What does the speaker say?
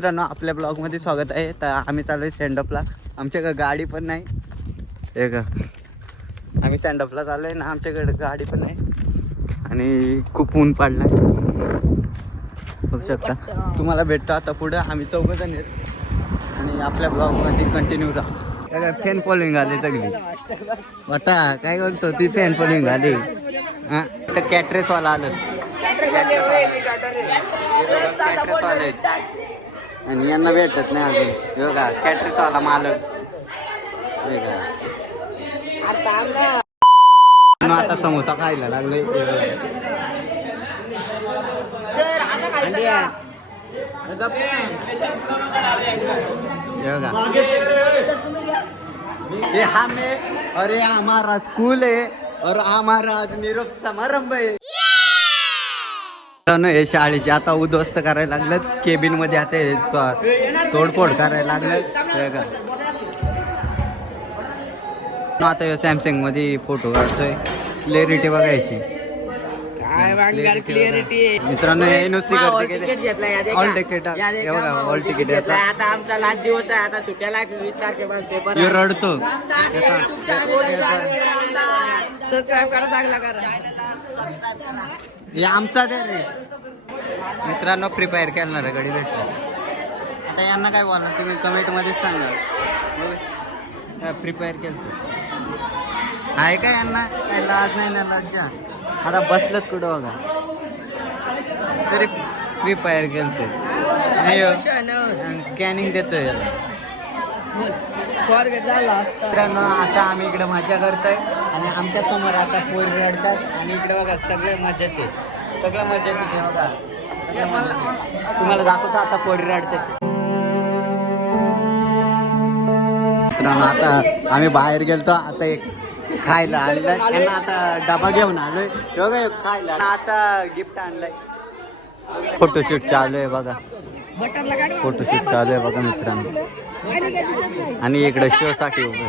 मित्रांनो, आपल्या ब्लॉगमध्ये स्वागत आहे. तर आम्ही चालू आहे सेंडअपला. आमच्याकडे गाडी पण नाही. हे का आम्ही सेंडअपला चालू आहे ना, आमच्याकडे गाडी पण नाही आणि खूप ऊन पडला आहे. बघू शकता. तुम्हाला भेटतो आता पुढं. आम्ही 4 जण आहेत आणि आपल्या ब्लॉगमध्ये कंटिन्यू राहा. फॅन फॉलोइंग आली सगळी. वाटा काय करतो ती फॅन फॉलोइंग आली. हां तर कॅटरेसवाला आलं. कॅटरेसवाले आणि यांना भेटत नाही अजून. बघा कॅटरेसवाला मालक. आता समोसा खायला लागले. ये हमें और ये हमारा स्कूल है और हमारा आज निरोप समारंभ आहे. हे शाळेचे आता उद्ध्वस्त करायला लागलेत. केबिन मध्ये आता तोडफोड करायला लागलेत. आता सॅमसंग मध्ये फोटो काढतोय. क्लिअरिटी बघायची. मित्रांनो हे नुसती करते. ऑल तिकीट बघा. ऑल तिकीट आता आमचा लास्ट दिवस आहे. आता सुट्याला 20 तारखेपासून पेपर रडतो. हे आमचा डे रे. मित्रांनो प्रिपेअर करणार आहे गडी भेटला. आता यांना काय बोलणार तुम्ही कमेंट मध्ये सांगा. प्रिपेअर केलं आहे का यांना काय लाज नाही ना लज्जा. आता बसलत कुठं बघा तरी प्रिपेअर केलतोय. नाही स्कॅनिंग देतोय याला. मित्रांनो आता आम्ही इकडे मजा करतोय आणि आमच्या समोर आता पोरी रडतात आणि इकडे बघा सगळे मजेत आहे. सगळं मजेत येते बघा. तुम्हाला दाखवतो आता पोरी रडतात. मित्रांनो आता आम्ही बाहेर गेलतो. आता एक खायला आणलंय त्यांना. आता डबा घेऊन आलोय. बघा खायला. आता गिफ्ट आणलंय. फोटोशूट चालू आहे बघा. फोटोशूट चालू आहे बघा मित्रांनो. आणि इकडे शो साठी उभं.